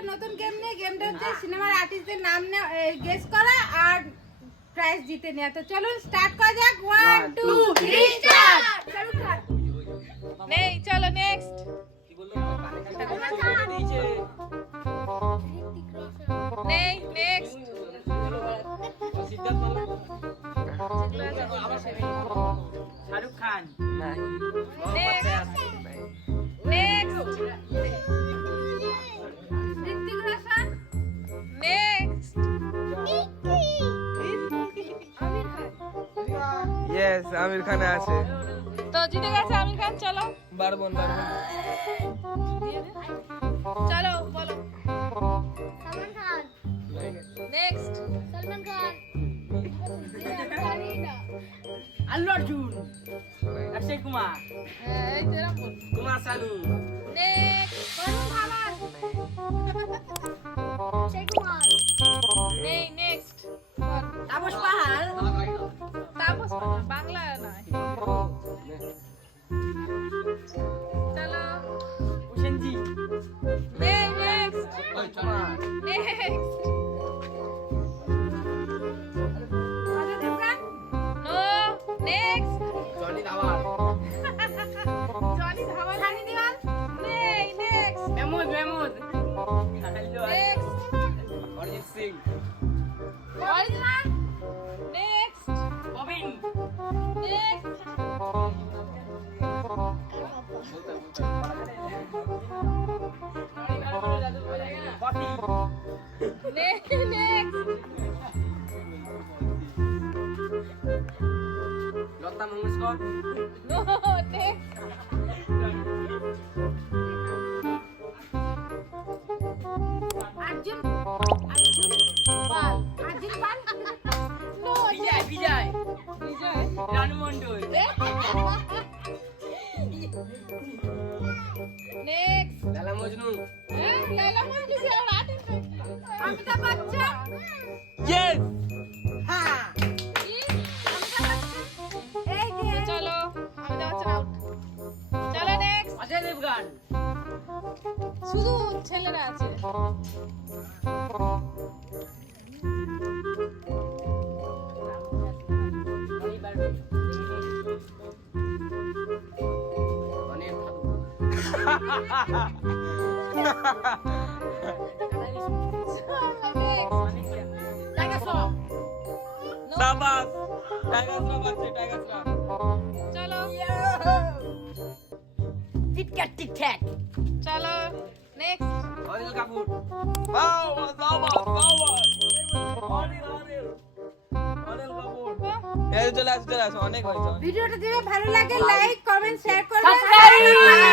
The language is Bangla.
একটা নতুন গেম নিয়ে, গেমটা হচ্ছে সিনেমার আর্টিস্টদের নাম গেস করা আর প্রাইজ জিতে নেওয়া। তো চলুন স্টার্ট করা যাক। 1 2 3 স্টার্ট। শাহরুখ খান নেই, চলো নেক্সট। নেই, next. Shahrukh Khan next, Hrithik Roshan, next. Aamir Khan. Yes Aamir Khan আছে। তো জিতে গেছে আমির খান। চলো বারবন চলো বলো সালমান খান, নেক্সট। সালমান খান, আল্লু অর্জুন অক্ষয় কুমার এই তো এরকম বল। কুমার শানু নেক্সট। বরুণ ধাওয়ান, অক্ষয় কুমার, নেই, নেক্সট। তাপস পাহাড় তাপস পাল, বাংলা না। চলো হোসেনজি নেই, next, next. Ajay Devgan, no, next. Johnny দাওয়ার জনি ধাওয়ান, সানি দেওয়াল, নেই, next, Mehmood next. Arijit Singh original, next, ববিন নেক্সট। পপি next, Lata Mangeshkar no, next. Arjun Pal, Arjun Pal, no, Vijay Vijay Vijay. Ranu Mondal next. লালা মজনু লাইলা মজনু কে আর আতে অমিতাভ বচ্চন, ইয়েস হ্যাঁ এই যে চলো আমি যাচ্ছি আউট। চলো নেক্সট। অজয় দেবগান শুধু ছেলেরা আছে। অনেক টাইগার শ্রফ। সাবাস টাইগার শ্রফ আছে টাইগার শ্রফ। চলো টিকট্যাক টিকট্যাক চলো নেক্সট। অনিল কাপুর বাও সাবাস অনিল কাপুর। এই চলে আসো অনেক হয়েছে। ভিডিওটা যদি ভালো লাগে লাইক কমেন্ট শেয়ার করবেন। Subscribe!